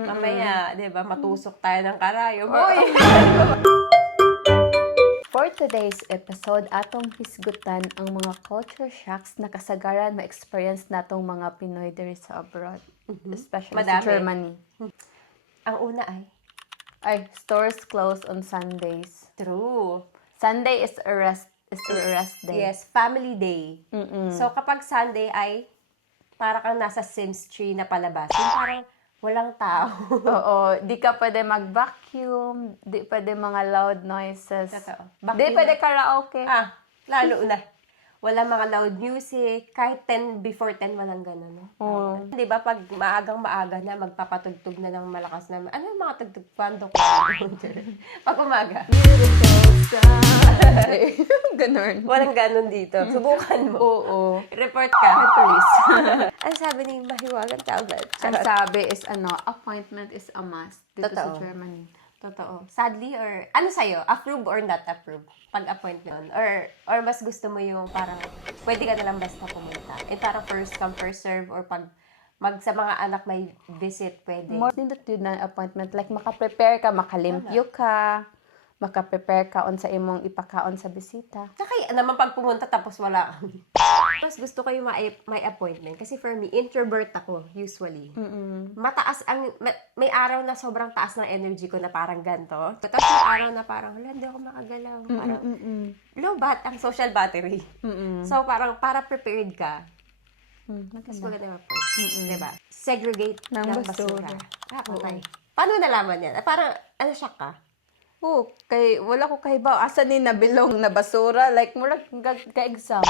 Mamaya, di ba, matusok tayo ng karayom. For today's episode, atong hisgutan ang mga culture shocks na kasagaran ma-experience natong mga Pinoy diri sa abroad. Especially Madami. sa Germany. Ang una ay, Stores close on Sundays. true. Sunday is a rest day. Yes, family day. So, kapag Sunday ay, para kang nasa Sims 3 na palabas. Yung parang walang tao. Oo, di ka pwede mag-vacuum, di pwede mga loud noises. Totoo. Di Vacuum. pwede karaoke. Lalo na. Wala mga loud music. Kahit 10, before 10, walang gano'n. No? Oo. Di ba, pag maaga na, magpapatugtog na ng malakas na, ano yung mga tugtog? Kwando ko. Pag umaga. Ganun. Walang ganon dito. Subukan mo. Oo. Report ka. Police. Ang sabi ni Mahiwagang Talbot. Ang sabi is, appointment is a must dito Totoo. sa Germany. Totoo. Sadly, or ano sa'yo? Approve or not approve? Pag-appointment. Or mas gusto mo yung parang, pwede ka nalang basta pumunta. Parang first come, first serve, or pag sa mga anak may visit, pwede. More nindot yun na appointment. Like, makaprepare ka, makalimpyo ka, makaprepare ka on sa imong ipakaon sa bisita. Tsaka naman pag pumunta tapos wala. Mas gusto ko yung may appointment. Kasi for me, introvert ako, usually. Mataas may araw na sobrang taas ng energy ko na parang ganito. Tapos may araw na parang, wala, hindi ako makagalaw. Parang, low ang social battery. So, parang, para prepared ka, mas maganda yung approach. Diba? Segregate Ng ng basura. basura. Okay. Paano nalaman yan? Parang, shock ka? Oo, kay wala ko kahibaw asa ni nabilong na basura, like murag ka-exam.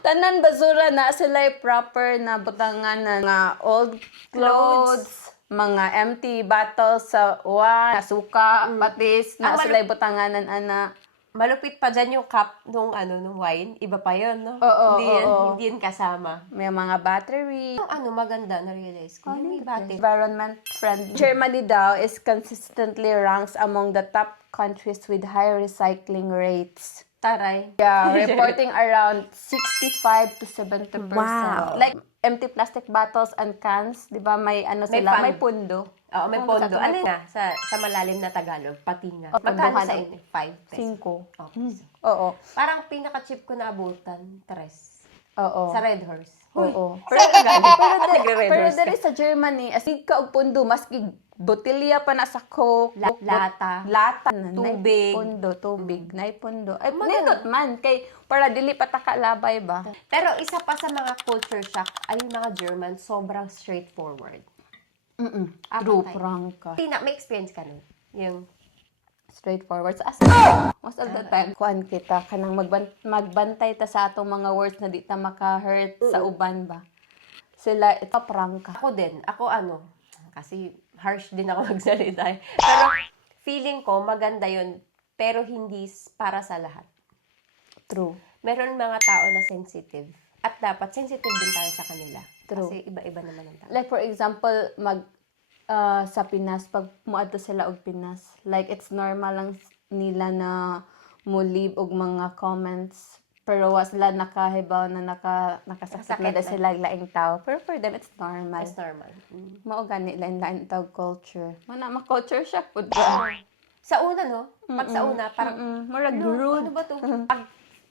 Tanan basura na sila proper na butangan na nga old clothes, mga empty bottles sa uwan, suka, patis, na sila butanganan ana. Malupit pa dyan yung cup nung wine. Iba pa yun, no? Oo, Hindi yan kasama. May mga battery. Yung maganda na-realize ko. Yung may battery. Environment friendly. Germany daw is consistently ranks among the top countries with high recycling rates. Taray. Yeah, reporting around 65 to 70%. Wow. Like, empty plastic bottles and cans, di ba, may sila, may pundo. Oo, may Oo, pondo. sa- Ano nga? Sa malalim na Tagalog, patinga. O, Magkano punduhan. sa inyo? 5 pesos. 5. Okay. Oo. Parang pinaka-cheap ko na abutan, 3. Oo. Sa Red Horse. Oo. Pero nagre-Red Pero Horse diri sa Germany, as ka og pundo, maski botilya pa na sa Coke, Lata. lata na, Tubig. pundo, tubig, nay pundo. Ay, nindot man, kay, para dili pa takalabay ba? Pero isa pa sa mga culture shock ay yung mga German sobrang straightforward. True, Patay. prangka. May experience ka nun? Yung Straightforward. So, most of the time, kuan kita, kanang magbantay ta sa atong mga words na di ta maka-hurt sa uban ba. Sila, ito prangka. Ako din. Kasi harsh din ako magsalita. Pero feeling ko maganda yun, pero hindi para sa lahat. True. Meron mga tao na sensitive. At dapat sensitive din tayo sa kanila. True. Kasi iba-iba naman ang tao. Like for example, sa Pinas, pag muadto sila og Pinas, like it's normal lang nila na mo-leave og mga comments, pero was sila nakahibaw na nakasakit na na. sila laing tao. Pero for them, it's normal. It's normal. Mao gani lain-lain tawag culture. Mana ma-culture shock pud ba? Sa una, no? Pag sa una, parang, Murag rude. ano ba to?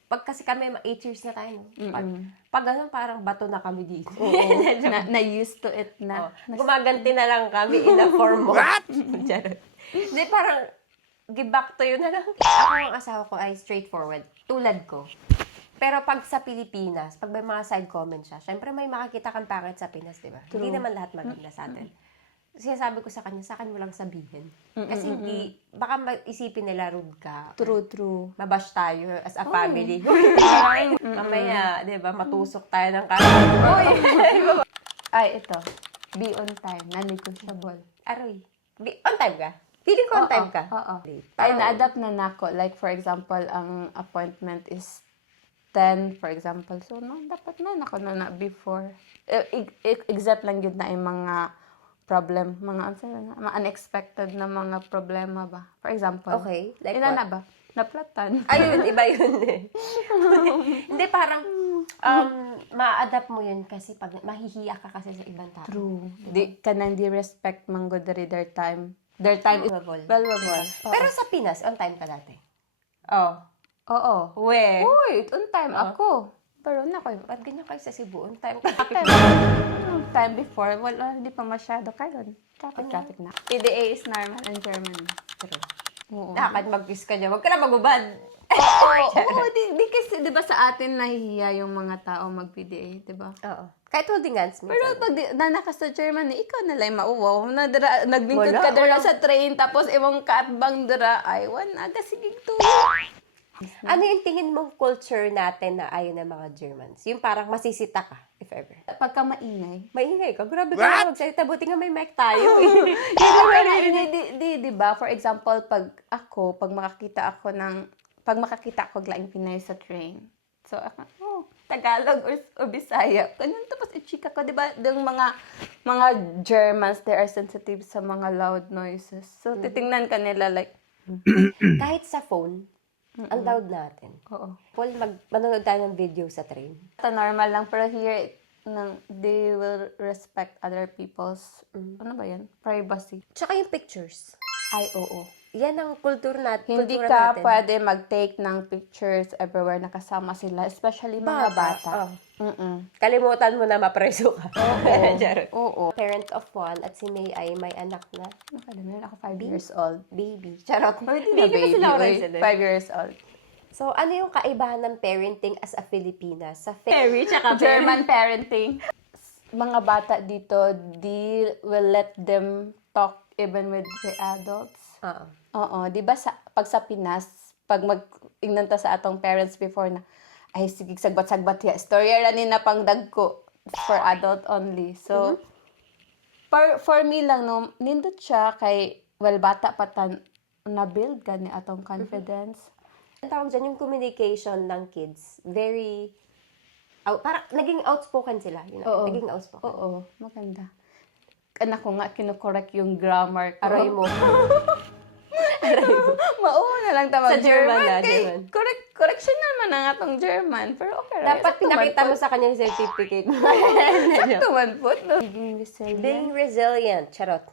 Pag kasi kami, 8 years na tayo, no? Pag ganun, parang bato na kami dito. na used to it na. Gumaganti na lang kami in a form of... What? Hindi, parang, give back to you na lang. Ako, ang asawa ko ay straightforward. Tulad ko. Pero pag sa Pilipinas, pag may mga side comments siya, syempre may makakita kang pangit sa Pinas, di ba? Hindi naman lahat maganda sa atin. Sinasabi ko sa kanya, sa akin mo lang sabihin. Kasi hindi, baka isipin nila rude ka. True. Mabash tayo as a family. Mamaya, di ba, matusok tayo ng karayom. Ay, ito. Be on time. Non-negotiable. Aroy. On time ka? Feeling ko on time ka? Oo. Ay, na-adapt na nako. Like, for example, ang appointment is 10, for example. So, no, dapat na nako na before. Except lang yun na yung mga problem, mga unexpected na mga problema ba. For example. Okay. Like ina what? na ba? Naplatan. Ayun, iba yun eh. Hindi, parang, ma-adapt mo yun kasi pag mahihiya ka kasi sa ibang tao. True. Di ka nang di-respect man good their time. Their time is Valuable. valuable. Pero sa Pinas, on time ka dati. Oh. Oo. We. Uy, on time ako. Pero nako, Ba't ganyan kayo sa Cebu? On time ka. time before, wala, hindi pa masyado. Karon, traffic na. PDA is normal in Germany. Pero, Oo. nakakad mag-kiss ka niya. Huwag ka na magubad. Oo, di kasi, di ba sa atin nahihiya yung mga tao mag-PDA, di ba? Oo. Kahit holding hands. Pero pag nanakas sa Germany, ikaw na lang mauwaw. Naglingkod Wala, ka dira wala. sa train, tapos imong kaatbang dira, ay, wala, kasigig to. Ano yung tingin mong culture natin na ayaw ng mga Germans? Yung parang masisita ka, if ever. Pagka maingay. Maingay ka. Grabe ka na magsalita. Buti nga may mic tayo. Di ba? For example, pag makakita ako laing Pinay sa train. So, ako, Tagalog or Bisaya. Ganun, tapos i-chika ko, di ba? Yung mga Germans, they are sensitive sa mga loud noises. So, titingnan ka nila like, Kahit sa phone, ang loud natin. oo. Paul, manonood tayo ng video sa train. Ito normal lang, pero here, they will respect other people's, ano ba yan? Privacy. Tsaka yung pictures. Ay, oo. Yan ang kultura natin. Hindi ka pwede mag-take ng pictures everywhere na kasama sila, especially mga bata. Kalimutan mo na mapreso ka. Charot. Oo. Parent of one at si May ay may anak na Nakalimutan ako 5 years old. baby. Charot. Hindi na baby. sila orange, 5 years old. So, ano yung kaibahan ng parenting as a Filipina sa Fairy tsaka German parenting. Mga bata dito, they will let them talk even with the adults. Oo. Oo, 'di ba pag sa Pinas, pag ingnan ta sa atong parents before na ay sige sagbat-sagbat ya storya ra ni na pang dagko for adult only. So for me lang no, nindot siya kay bata pa na build gani atong confidence. Ang tawag dyan, yung communication ng kids, very, parang naging outspoken sila. You know? Oo. Naging outspoken. Oo, maganda. Anak ko nga kino-correct yung grammar ko. Aroy mo. Mauna lang ta Sa German na, kay German. correction naman ang atong German. Pero okay ra. Dapat pinakita mo sa kanya yung certificate. Sakto man po. No? Being resilient. Charot.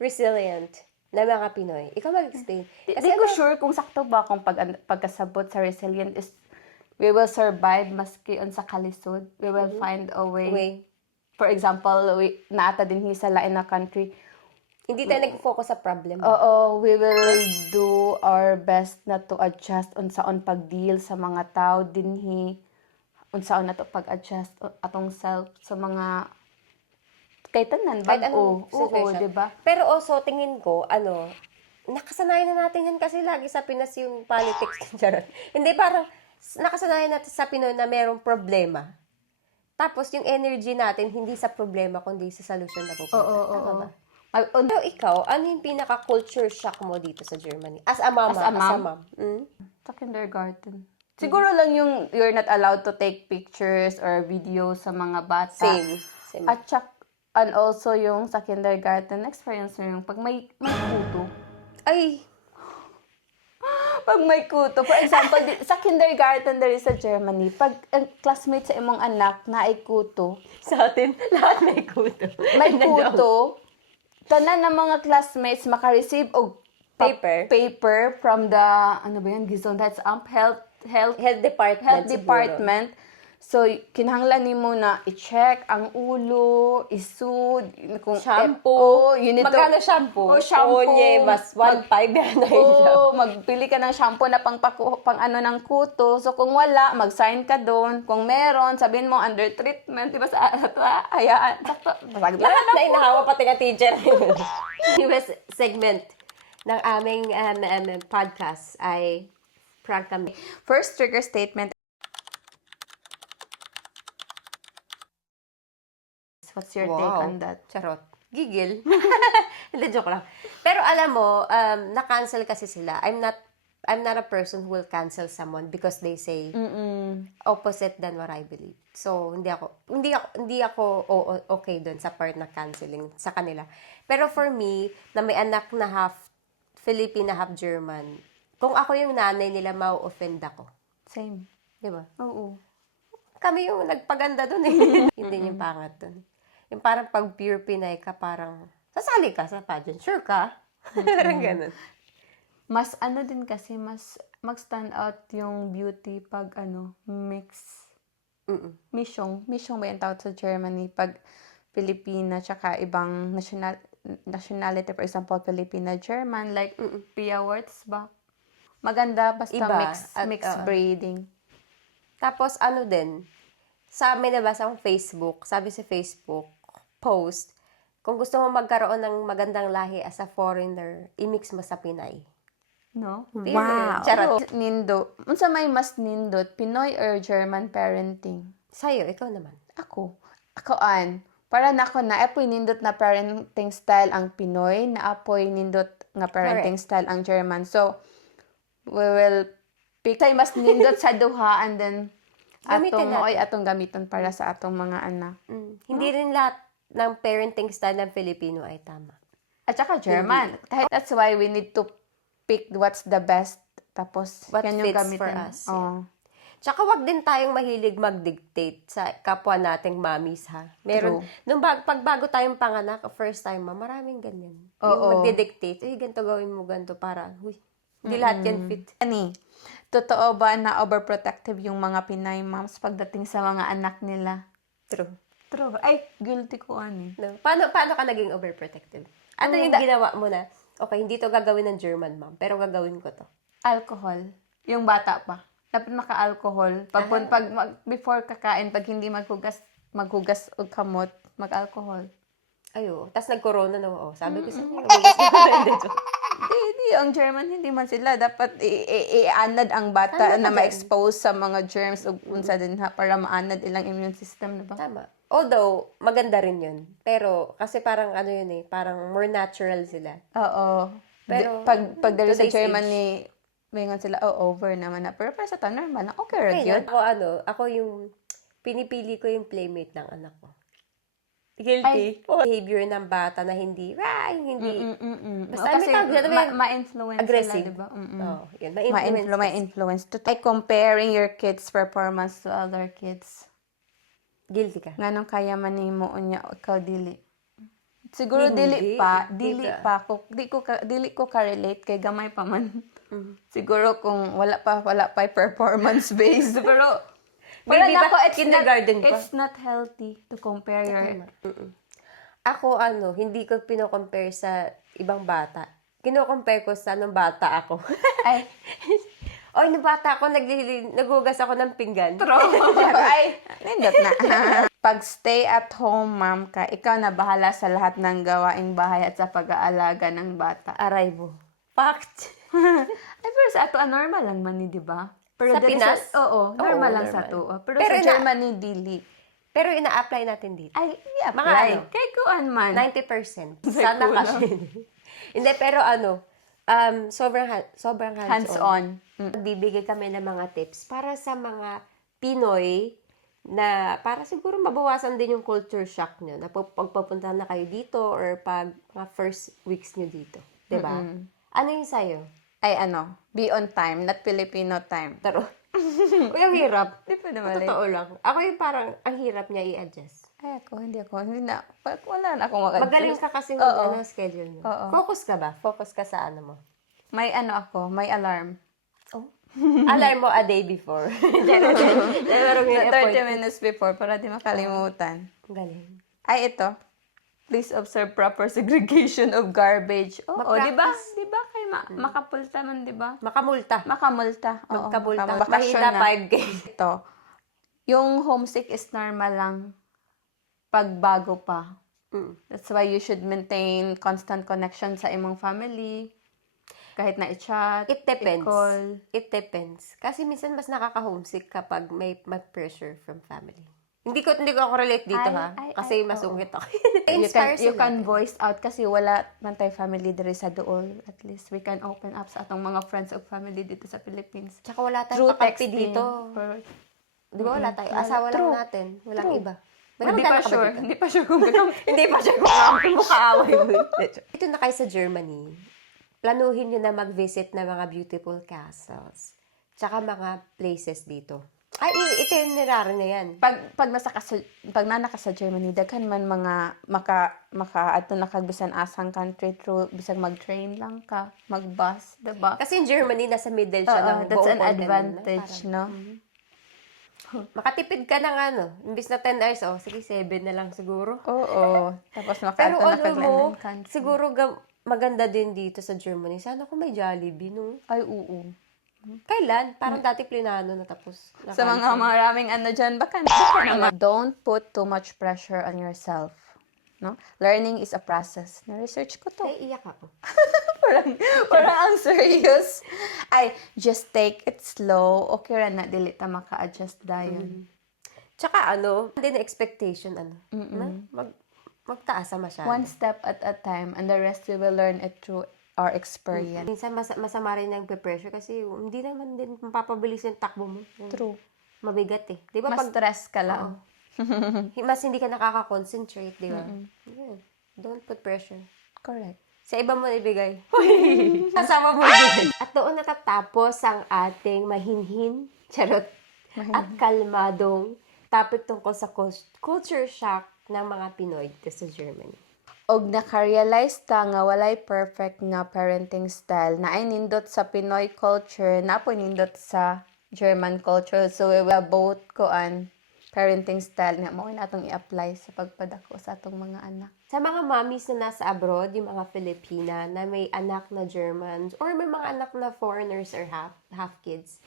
Resilient na mga Pinoy. Ikaw mag-explain. Kasi ko sure kung sakto ba kung pagkasabot sa resilient is we will survive maski unsa kalisod. We will find a way. For example, naata din sa lain na country. Hindi tayo nag-focus sa problem. Oo, we will do our best na to adjust unsaon pag-deal sa mga tao dinhi, unsaon na to pag-adjust atong self sa mga kahit tanan Kahit bag-o. anong situation. Oo, diba? Pero also, tingin ko, nakasanayan na natin yan kasi lagi sa Pinas yung politics. Charot. Hindi, parang nakasanayan natin sa Pinoy na merong problema. Tapos yung energy natin, hindi sa problema, kundi sa solution na pupunta. Tama ba? Pero ikaw, ano yung pinaka-culture shock mo dito sa Germany? As a mama. As a mom? Sa kindergarten. Siguro lang yung you're not allowed to take pictures or videos sa mga bata. Same. And also yung sa kindergarten experience na yung pag may kuto. Ay, Pag may kuto. For example, sa kindergarten there sa Germany, pag ang classmate sa imong anak na ay kuto, sa atin, lahat may kuto. may kuto, tanan ng mga classmates maka-receive og paper from the, ano ba yan, Gesundheitsamt, health department. So, kinahanglan nimo na i-check ang ulo, isud, kung Shampoo. you need Magkano shampoo? Oh, shampoo. Onye, mas 1.5 yan na yung shampoo. Magpili ka ng shampoo na pang ano ng kuto. So, kung wala, mag-sign ka doon. Kung meron, sabihin mo under treatment. Diba sa hayaan? Sakto. Lahat na inahawa pati nga teacher. US segment ng aming podcast ay prank kami. First trigger statement. What's your take on that? Charot. Gigil. Hindi, joke lang. Pero alam mo, na-cancel kasi sila. I'm not a person who will cancel someone because they say opposite than what I believe. So, hindi ako okay doon sa part na canceling sa kanila. Pero for me, na may anak na half Filipino, half German, kung ako yung nanay nila, mau-offend ako. Same. Di ba? Oo. kami yung nagpaganda dun eh. Hindi yung pangat dun. Yung parang pag pure Pinay ka, parang sasali ka sa pageant. Sure ka? Parang ganun. Mas ano din kasi, mas mag-stand out yung beauty pag mix. Misyong ba yung tawag sa Germany? Pag Pilipina, tsaka ibang nationality, for example, Filipina, German, like Pia Wurtzbach. Maganda, basta Iba. mixed breeding. Tapos ano din, sa amin nabasa akong Facebook, sabi sa Facebook post, kung gusto mo magkaroon ng magandang lahi as a foreigner, i-mix mo sa Pinay. No? Wow. Charot. Nindo. Unsa may mas nindot, Pinoy or German parenting? Sa'yo, ikaw naman. Ako. Para na ako na apoy nindot na parenting style ang Pinoy, na apoy nindot nga parenting style ang German. So, we will pick say mas nindot sa duha and then Gamitin natin. atong gamiton para sa atong mga anak. Hindi rin lahat ng parenting style ng Filipino ay tama. At saka German. Kahit that's why we need to pick what's the best. Tapos, What yan yung fits gamitin. for us, Oh. Tsaka wag din tayong mahilig mag-dictate sa kapwa nating mommies, ha? Meron, pag bago tayong panganak, first time, maraming ganyan. Yung magdidictate, ganito gawin mo, ganito, para, hindi lahat yan fit. Totoo ba na overprotective yung mga Pinay moms pagdating sa mga anak nila? True. True. Ay, guilty ko No? Paano ka naging overprotective? Ano yung ginawa mo na, okay, hindi to gagawin ng German mom, pero gagawin ko to. Alcohol. Yung bata pa. Dapat maka-alcohol. Before kakain, pag hindi maghugas og kamot, mag-alcohol. Ayo, tas nag-corona na, sabi ko sa inyo, maghugas na. Hindi, ang German, hindi man sila. Dapat i-anad ang bata na ma-expose sa mga germs o unsa din ha, para maanad ilang immune system, diba? Tama. Although, maganda rin yun. Pero, kasi parang ano yun eh, parang more natural sila. Oo. Pero, pag dali sa today's Germany, mayroon sila, over naman na. Pero para sa ta, normal na. Okay, right yun. Ako yung, pinipili ko yung playmate ng anak ko. Guilty. Behavior ng bata na hindi, basta Kasi may tawag dyan, ma-influence aggressive. sila, diba? Yun, ma-influence. Ma-influence. Comparing your kids' performance to other kids. Guilty ka. Nganong kaya man nimo unya ikaw dili. Siguro Hindi. dili ko ka-relate kay gamay pa man. Siguro kung wala pa performance based pero Maybe nako ba kindergarten pa? It's not healthy to compare your Ako hindi ko pino-compare sa ibang bata. Kino-compare ko sa nung bata ako. ay Oy, nung bata ako, naghugas ako ng pinggan. ay nindot na. Pag stay at home mom ka, ikaw na bahala sa lahat ng gawaing bahay at sa pag-aalaga ng bata. Aray mo. Fact. Ay, pero sa ato, normal lang man ni, di ba? Pero Sa Pinas? Normal lang sa ato. Pero sa Germany, dili. Pero ina-apply natin dito. Ay, Mga i-apply. Kay kuan man. 90%. Sana kasi. Hindi, pero sobrang hands-on. Bibigay kami ng mga tips para sa mga Pinoy na para siguro mabawasan din yung culture shock nyo na pagpapunta na kayo dito or pag mga first weeks nyo dito. Diba? Ano yung sa'yo? Ay, be on time, not Filipino time. Taro. Uy, ang hirap. Di pa naman. Totoo lang. Ako yung parang ang hirap niya i-adjust. Ay, hindi na. Wala na akong mag-adjust. Magaling ka kasi schedule mo. Focus ka ba? Focus ka sa ano mo? May may alarm. Oh. Alarm mo a day before. 30 minutes before para di makalimutan. Galing. Ay, ito. Please observe proper segregation of garbage. Di ba? Di ba? Kay makapulta man, di ba? Makamulta. Makamulta. Magkamulta. Mahina 5K. Ito. Yung homesick is normal lang pag bago pa. That's why you should maintain constant connection sa imong family. Kahit na i-chat, It depends. i-call. It depends. Kasi minsan mas nakaka-homesick kapag may pressure from family. Hindi ko ako relate dito kasi masungit ako. You can voice out kasi wala man tayo family diri sa dool. At least we can open up sa atong mga friends o family dito sa Philippines. Tsaka wala tayong kakampi dito. Di ba wala tayo? Asawa lang natin. Walang iba. Hindi pa sure kung Hindi pa sure kung kakampi mo kaaway mo. Dito na kayo sa Germany. Planuhin nyo na mag-visit na mga beautiful castles. Tsaka mga places dito. Ay, itinerary na yan. Pag nana ka sa Germany, daghan man mga ato nakagbisan asang country through bisag mag-train lang ka, mag-bus, diba? Kasi in Germany, nasa middle siya ng That's buong an continent, advantage, Parang, no? makatipid ka ng imbis na 10 hours, sige, 7 na lang siguro. Oo. Tapos Pero makaato na alam mo, kag country. siguro maganda din dito sa Germany. Sana kung may Jollibee, no? Ay, oo. Kailan? Parang dati plinano na tapos Sa mga na-cancel. maraming dyan, baka naman. Don't put too much pressure on yourself. No? Learning is a process. Na-research ko to. Ay, iyak ako. parang ang serious. Ay, just take it slow. Okay ra na, dili ta maka-adjust dayon. Tsaka hindi na expectation, na? Magtaas na masyado. One step at a time, and the rest we will learn it through our experience. Minsan masama rin ang pressure kasi hindi naman din mapapabilis yung takbo mo. True. Mabigat eh. Di ba Mas pag stress ka lang. mas hindi ka nakaka-concentrate, di ba? Yun. Don't put pressure. Correct. Sa iba mo ibigay. Kasama mo ibigay. At doon natatapos ang ating mahinhin, charot, at kalmadong topic tungkol sa culture shock ng mga Pinoy dito sa Germany. Og naka-realize ta nga walay perfect nga parenting style na ay nindot sa Pinoy culture na po nindot sa German culture. So we will both parenting style nga mo natong i-apply sa pagpadako sa atong mga anak. Sa mga mommies na nasa abroad, yung mga Filipina na may anak na Germans or may mga anak na foreigners or half kids,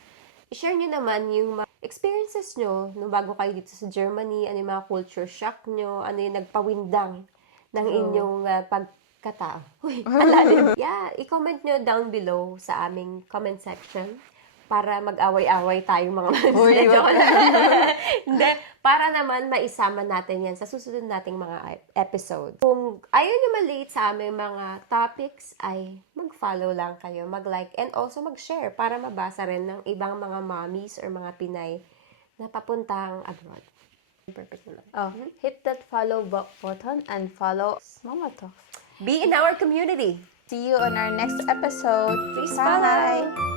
i-share nyo naman yung mga experiences nyo nung bago kayo dito sa Germany, ano yung mga culture shock nyo, ano yung nagpawindang ng inyong pagkatao. Uy, alalim. Yeah, i-comment nyo down below sa aming comment section para mag-away-away tayong mga joke lang. Hindi, para naman maisama natin yan sa susunod nating mga episode. Kung ayaw nyo maliit sa aming mga topics, ay mag-follow lang kayo, mag-like, and also mag-share para mabasa rin ng ibang mga mommies or mga Pinay na papuntang abroad. Perfect na lang. Oh, hit that follow button and follow Mama Talks. Be in our community. See you on our next episode. Please Bye. follow.